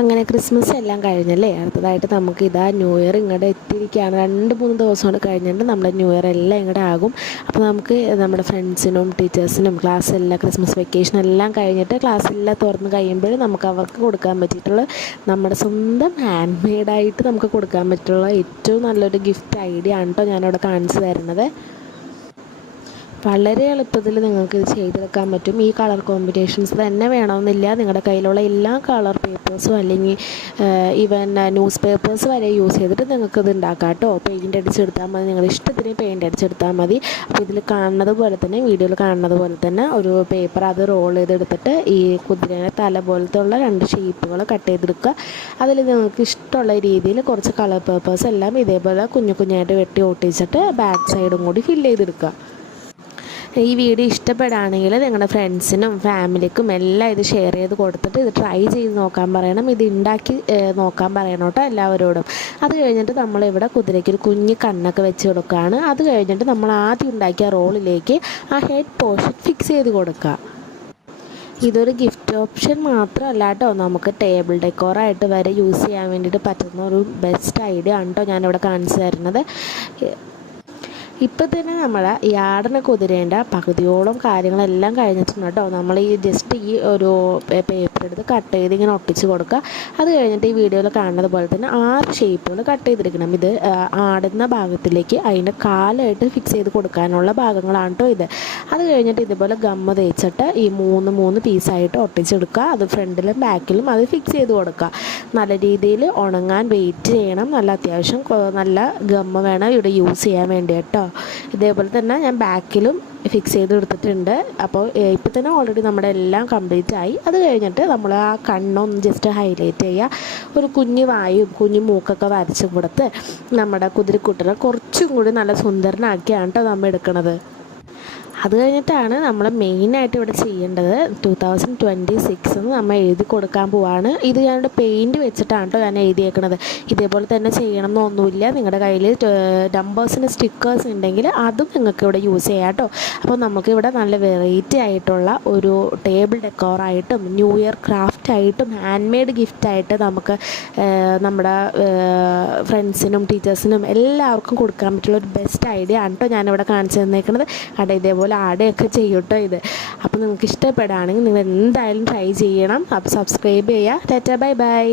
അങ്ങനെ ക്രിസ്മസ് എല്ലാം കഴിഞ്ഞല്ലേ. അടുത്തതായിട്ട് നമുക്ക് ഇതാ ന്യൂ ഇയർ ഇങ്ങോട്ട് എത്തിയിരിക്കുകയാണ്. 2-3 ദിവസം കൊണ്ട് കഴിഞ്ഞിട്ട് നമ്മുടെ ന്യൂ ഇയർ എല്ലാം ഇങ്ങോട്ട് ആകും. അപ്പോൾ നമുക്ക് നമ്മുടെ ഫ്രണ്ട്സിനും ടീച്ചേഴ്സിനും ക്ലാസ്സെല്ലാം ക്രിസ്മസ് വെക്കേഷൻ എല്ലാം കഴിഞ്ഞിട്ട് ക്ലാസ്സെല്ലാം തുറന്ന് കഴിയുമ്പോൾ നമുക്ക് അവർക്ക് കൊടുക്കാൻ പറ്റിയിട്ടുള്ള നമ്മുടെ സ്വന്തം ഹാൻഡ് മെയ്ഡായിട്ട് നമുക്ക് കൊടുക്കാൻ പറ്റിയിട്ടുള്ള ഏറ്റവും നല്ലൊരു ഗിഫ്റ്റ് ഐഡിയ ആണ് കേട്ടോ ഞാനിവിടെ കാണിച്ചു തരുന്നത്. വളരെ എളുപ്പത്തിൽ നിങ്ങൾക്ക് ഇത് ചെയ്തെടുക്കാൻ പറ്റും. ഈ കളർ കോമ്പിനേഷൻസ് തന്നെ വേണമെന്നില്ല. നിങ്ങളുടെ കയ്യിലുള്ള എല്ലാ കളർ പേപ്പേഴ്സും അല്ലെങ്കിൽ ഈവൻ ന്യൂസ് പേപ്പേഴ്സ് വരെ യൂസ് ചെയ്തിട്ട് നിങ്ങൾക്കിത് ഉണ്ടാക്കാം കേട്ടോ. പെയിൻറ്റ് അടിച്ചെടുത്താൽ മതി, നിങ്ങളുടെ ഇഷ്ടത്തിന് പെയിൻറ്റ് അടിച്ചെടുത്താൽ മതി. അപ്പോൾ ഇതിൽ കാണുന്നത് പോലെ തന്നെ, വീഡിയോയിൽ കാണുന്നത് പോലെ തന്നെ ഒരു പേപ്പർ അത് റോൾ ചെയ്തെടുത്തിട്ട് ഈ കുതിരേനെ തല പോലത്തെ ഉള്ള 2 ഷേപ്പുകൾ കട്ട് ചെയ്തെടുക്കുക. അതിൽ നിങ്ങൾക്ക് ഇഷ്ടമുള്ള രീതിയിൽ കുറച്ച് കളർ പേപ്പേഴ്സ് എല്ലാം ഇതേപോലെ കുഞ്ഞു കുഞ്ഞായിട്ട് വെട്ടി ഒട്ടിച്ചിട്ട് ബാക്ക് സൈഡും കൂടി ഫില്ല് ചെയ്തെടുക്കുക. ഈ വീഡിയോ ഇഷ്ടപ്പെടുകയാണെങ്കിൽ നിങ്ങളുടെ ഫ്രണ്ട്സിനും ഫാമിലിക്കും എല്ലാം ഇത് ഷെയർ ചെയ്ത് കൊടുത്തിട്ട് ഇത് ട്രൈ ചെയ്ത് നോക്കാൻ പറയണം. ഇത് ഉണ്ടാക്കി നോക്കാൻ പറയണം കേട്ടോ എല്ലാവരോടും. അത് കഴിഞ്ഞിട്ട് നമ്മളിവിടെ കുതിരയ്ക്ക് ഒരു കുഞ്ഞ് കണ്ണൊക്കെ വെച്ച് കൊടുക്കുകയാണ്. അത് കഴിഞ്ഞിട്ട് നമ്മൾ ആദ്യം ഉണ്ടാക്കിയ റോളിലേക്ക് ആ ഹെഡ് പോർഷൻ ഫിക്സ് ചെയ്ത് കൊടുക്കുക. ഇതൊരു ഗിഫ്റ്റ് ഓപ്ഷൻ മാത്രമല്ല കേട്ടോ, നമുക്ക് ടേബിൾ ഡെക്കോറായിട്ട് വരെ യൂസ് ചെയ്യാൻ വേണ്ടിയിട്ട് പറ്റുന്ന ഒരു ബെസ്റ്റ് ഐഡിയ ആണ് കേട്ടോ ഞാനിവിടെ കാണിച്ചു തരുന്നത്. ഇപ്പം തന്നെ നമ്മൾ ഈ ആടിനെ കുതിരേണ്ട പകുതിയോളം കാര്യങ്ങളെല്ലാം കഴിഞ്ഞിട്ടുണ്ട് കേട്ടോ. നമ്മൾ ഈ ജസ്റ്റ് ഈ ഒരു പേപ്പർ എടുത്ത് കട്ട് ചെയ്ത് ഇങ്ങനെ ഒട്ടിച്ച് കൊടുക്കുക. അത് കഴിഞ്ഞിട്ട് ഈ വീഡിയോയിൽ കാണുന്നത് പോലെ തന്നെ 6 ഷേപ്പുകൾ കട്ട് ചെയ്തെടുക്കണം. ഇത് ആടുന്ന ഭാഗത്തിലേക്ക് അതിൻ്റെ കാലായിട്ട് ഫിക്സ് ചെയ്ത് കൊടുക്കാനുള്ള ഭാഗങ്ങളാണ് കേട്ടോ ഇത്. അത് കഴിഞ്ഞിട്ട് ഇതുപോലെ ഗമ്മ തേച്ചിട്ട് ഈ 3 പീസായിട്ട് ഒട്ടിച്ചെടുക്കുക. അത് ഫ്രണ്ടിലും ബാക്കിലും അത് ഫിക്സ് ചെയ്ത് കൊടുക്കുക. നല്ല രീതിയിൽ ഉണങ്ങാൻ വെയിറ്റ് ചെയ്യണം. നല്ല അത്യാവശ്യം നല്ല ഗമ്മ വേണം ഇവിടെ യൂസ് ചെയ്യാൻ വേണ്ടി കേട്ടോ. ഇതേപോലെ തന്നെ ഞാൻ ബാക്കിലും ഫിക്സ് ചെയ്ത് എടുത്തിട്ടുണ്ട്. അപ്പോൾ ഇപ്പം തന്നെ ഓൾറെഡി നമ്മുടെ എല്ലാം കംപ്ലീറ്റ് ആയി. അത് കഴിഞ്ഞിട്ട് നമ്മൾ ആ കണ്ണൊന്ന് ജസ്റ്റ് ഹൈലൈറ്റ് ചെയ്യുക. ഒരു കുഞ്ഞു വായും കുഞ്ഞു മൂക്കൊക്കെ വരച്ച് കൊടുത്ത് നമ്മുടെ കുതിരക്കുട്ടനെ കുറച്ചും കൂടി നല്ല സുന്ദരനാക്കിയാണ് കേട്ടോ നമ്മൾ എടുക്കുന്നത്. അത് കഴിഞ്ഞിട്ടാണ് നമ്മൾ മെയിനായിട്ട് ഇവിടെ ചെയ്യേണ്ടത് 2026 നമ്മൾ എഴുതി കൊടുക്കാൻ പോവാണ്. ഇത് ഞാനിവിടെ പെയിൻറ്റ് വെച്ചിട്ടാണ് കേട്ടോ ഞാൻ എഴുതിയേക്കുന്നത്. ഇതേപോലെ തന്നെ ചെയ്യണം എന്നൊന്നുമില്ല. നിങ്ങളുടെ കയ്യിൽ നമ്പേഴ്സിൻ്റെ സ്റ്റിക്കേഴ്സ് ഉണ്ടെങ്കിൽ അതും നിങ്ങൾക്ക് ഇവിടെ യൂസ് ചെയ്യാം കേട്ടോ. അപ്പോൾ നമുക്കിവിടെ നല്ല വെറൈറ്റി ആയിട്ടുള്ള ഒരു ടേബിൾ ഡെക്കോറായിട്ടും ന്യൂ ഇയർ ക്രാഫ്റ്റായിട്ടും ഹാൻഡ് മെയ്ഡ് ഗിഫ്റ്റായിട്ട് നമുക്ക് നമ്മുടെ ഫ്രണ്ട്സിനും ടീച്ചേഴ്സിനും എല്ലാവർക്കും കൊടുക്കാൻ പറ്റുള്ള ഒരു ബെസ്റ്റ് ഐഡിയ ആണ് കേട്ടോ ഞാനിവിടെ കാണിച്ചു തന്നേക്കുന്നത്. ഇതേപോലെ ആടെയൊക്കെ ചെയ്യൂട്ടോ ഇത്. അപ്പോൾ നിങ്ങൾക്ക് ഇഷ്ടപ്പെടുകയാണെങ്കിൽ നിങ്ങൾ എന്തായാലും ട്രൈ ചെയ്യണം. അപ്പോൾ സബ്സ്ക്രൈബ് ചെയ്യുക. Tata bye bye.